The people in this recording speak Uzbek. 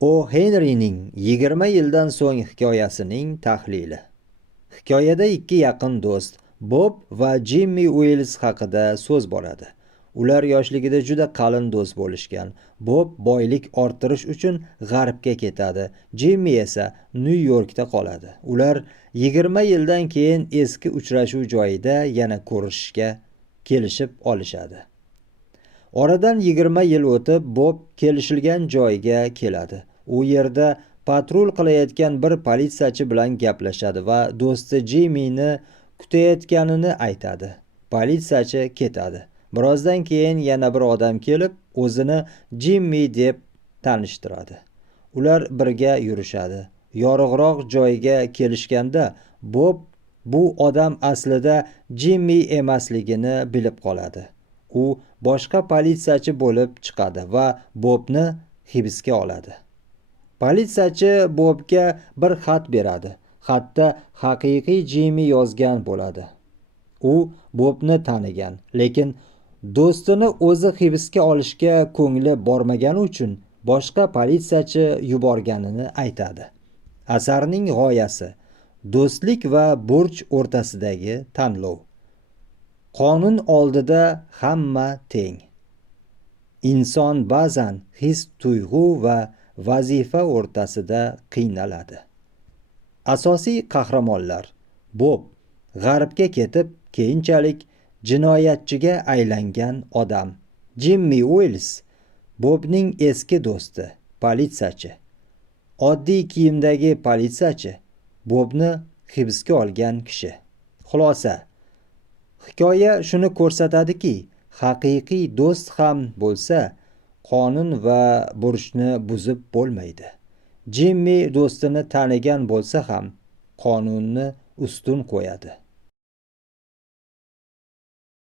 O. Henryning 20 yildan so'ng hikoyasining tahlili. Hikoyada ikki yaqin do'st Bob va Jimmy Uills haqida so'z boradi. Ular yoshligida juda qalin do'st bo'lishgan. Bob boylik orttirish uchun g'arbga ketadi. Jimmy esa Nyu-Yorkda qoladi. Ular 20 yildan keyin eski uchrashuv joyida yana ko'rishishga kelishib olishadi. Oradan 20 yil o'tib Bob kelishilgan joyga keladi. U yerda patrul qilayotgan bir politsiyachi bilan gaplashadi va do'sti Jimmyni kutayotganini aytadi. Politsiyachi ketadi. Birozdan keyin yana bir odam kelib, o'zini Jimmy deb tanishtiradi. Ular birga yurishadi. Yorug'roq joyga kelishganda Bob bu odam aslida Jimmy emasligini bilib qoladi. U boshqa politsiyachi bo'lib chiqadi va Bobni hibsga oladi. Politsiyachi Bobga bir xat beradi. Xatda haqiqiy Jimmy yozgan bo'ladi. U Bobni tanigan, lekin do'stini o'zi hibsga olishga ko'ngli bormagani uchun boshqa politsiyachi yuborganini aytadi. Asarning g'oyasi do'stlik va burch o'rtasidagi tanlov. Qonun oldida hamma teng. Inson ba'zan his-tuyg'u va vazifa o'rtasida qiynaladi. Asosiy qahramonlar: Bob g'arbga ketib, keyinchalik jinoyatchiga aylangan odam. Jimmy Uills Bobning eski do'sti, politsiyachi. Oddiy kiyimdagi politsiyachi Bobni hibsga olgan kishi. Xulosa: hikoya shuni ko'rsatadiki, haqiqiy do'st ham bo'lsa, qonun va burchni buzib bo'lmaydi. Jimmy do'stini tanigan bo'lsa ham qonunni ustun qo'yadi.